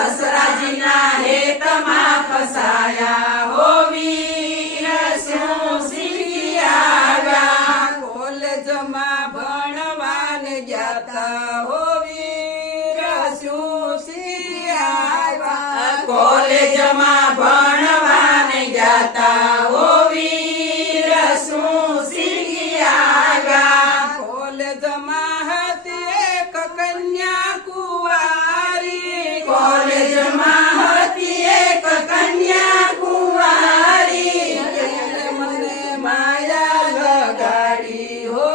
સસરાજીના હેતમાં ફસાયા હો વીર શું શીખ્યા કોલેજમાં ભણવાન ગયા હો વીર શું શીખ્યા કોલેજમાં ભણ કોલેજમાં હતી એક કન્યા કુંવારી. મને માયા લગાડી હો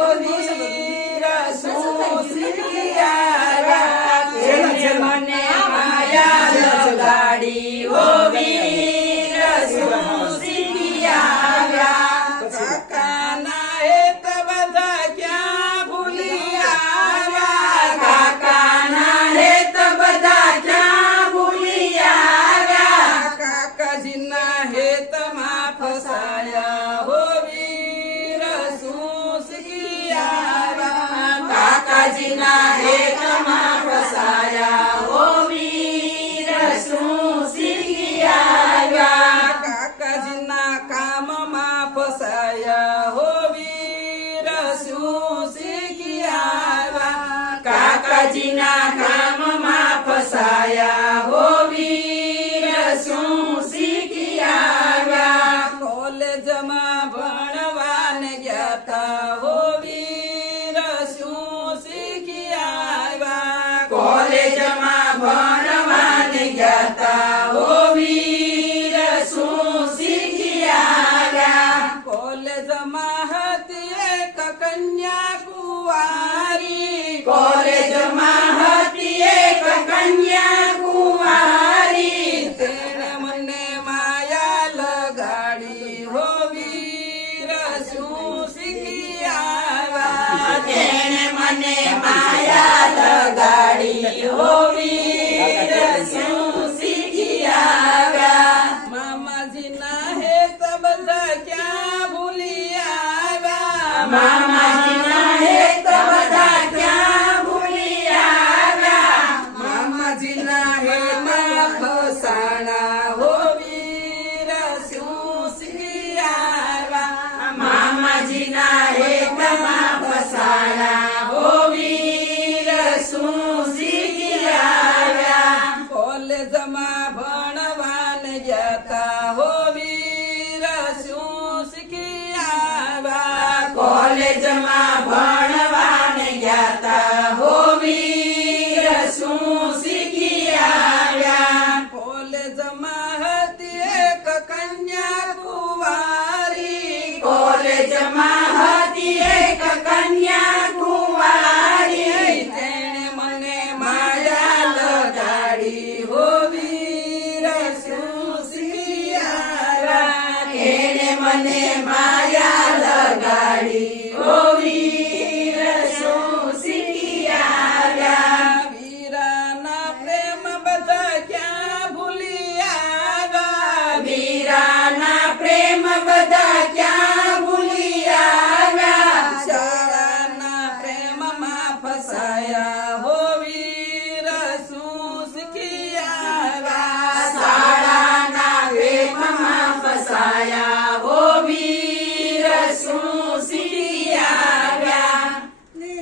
મને માયા લગાડી હો ફસાયા હો વીર આવ્યા કાકાજીના કામમાં ફસાયા કુંવારી કોલેજમાં હતી એક કન્યા કુંવારી. તેણે મને માયા લગાડી. હો વીર, શું શીખી આવ્યા? મને માયા લગાડી. હો શું શીખી આવ્યા કોલેજમાં ભણવાને જતા હો વીર શીખી આવ્યા તેણે મને માયા